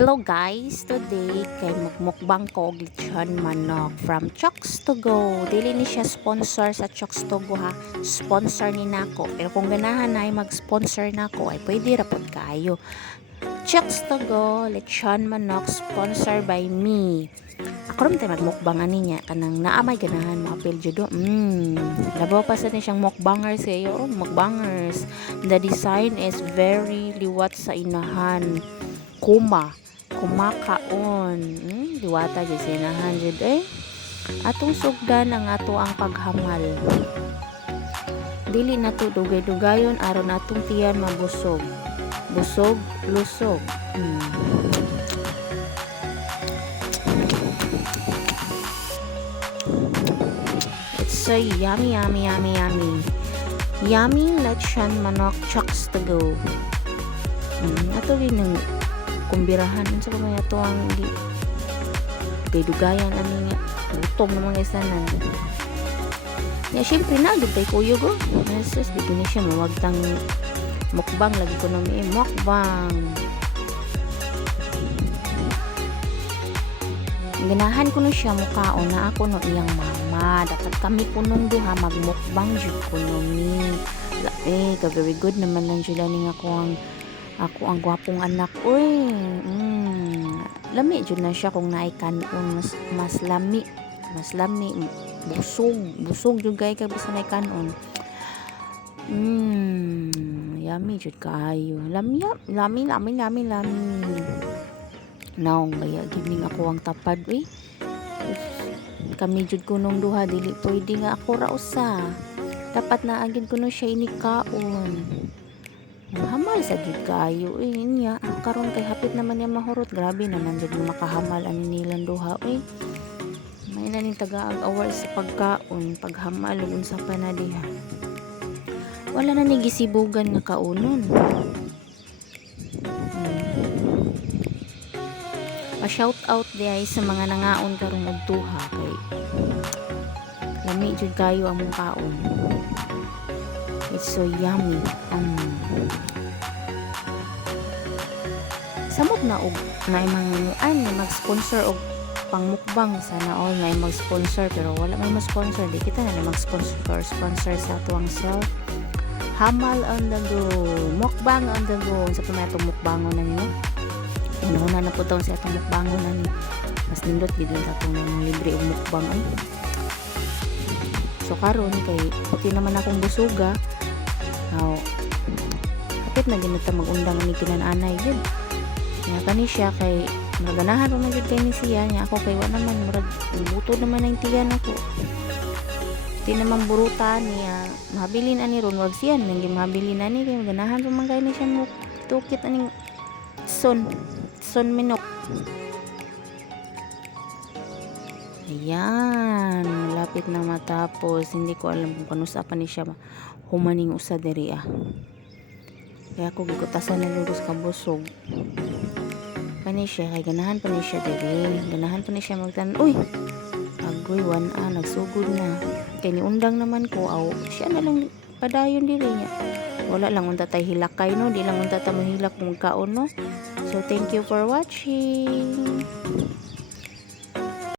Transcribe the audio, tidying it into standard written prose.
Hello guys, today kay mukbang ko og lechon manok from Chokes to Go. Dili ni siya sponsor sa Chokes to Go ha. Sponsor ni nako. Pero kung ganahan ay mag-sponsor nako ay pwede ra pod kayo. Chokes to Go, lechon manok sponsor by me. Ako rin tayo magmukbang ani niya kanang naamay ganahan mo apel judo. Labaw pa sa ni siyang mukbangers kayo. Mukbangers. The design is very liwat sa inahan. Kumakaon diwata jud sinahan jud atong sugdan ang ato ang paghamal, dili na to dugay-dugayon aron atong tiyan mabusog lusog. It's so yummy lechon manok Chokes to Go. Ato rin ng kumbirahan sa mga ito ang hindi kay dugayan ani nga gutom na mga isanan ya syempre na gud kay kuyo go yes di kini siya mawagtang mukbang lagi ko na may mukbang ganahan ko na siya mukaon na ako no iyang mama dapat kami punong duha magmukbang jud ko no mi ka very good naman lang jud ani nga ako ang gwapong anak. Lami jud na siya kung naay kanon mas lami. Busog jud kay basta naay kanon. Yummy jud kaayo. Lami. Naong kaya giving ako ang tapad Kami jud kunong duha dili pwede nga ako ra usa. Dapat na agid kuno siya inikaon. Hamal sa jud kayo niya karon kay hapit naman niya mahurot, grabe naman jud makahamal ani nilang duha may naning tagaag award sa pagkaon paghamal ug unsa pa na diha wala na ni gisibugan nga kaunon. Pa-shout out diay sa mga nangaon karon og duha kay lami jud kayo ang mong kaon. It's so yummy. Samot na og na mag-sponsor og pangmukbang sana all na mag-sponsor pero wala may mag-sponsor di kita na mag-sponsor sa tuwang self. Hamal on the go, mukbang on the go sa pumatong mukbangon na niyo. Una na po taon sa atong mukbangon na ni mas nindot gid lang atong libre og mukbang So karon kay puti naman akong busuga. Kapit na ginita mag-undang ni kinananay yun. Nga kani siya kay maganahan naman yun kay ni siya niya ako kay wala naman murag buto naman ang tiyan ako. Di naman burutan niya mahabilin ani ron wag siya nang mahabilin ani kay maganahan naman kay ni siya mo tukit aning son minok. Ayan, malapit na matapos. Hindi ko alam kung kanusa pa ni siya humaning usa diri Kaya ako gigutasan na lugos kabusog. Pani siya, kay ganahan pa ni siya diri. Ganahan pa ni siya magtanan. Uy! Agoy, nagsugod na. Kaya niundang naman ko, siya na lang padayon diri niya. Wala lang unta tay hilakay no, di lang unta ta mahilak kung kaon no. So thank you for watching.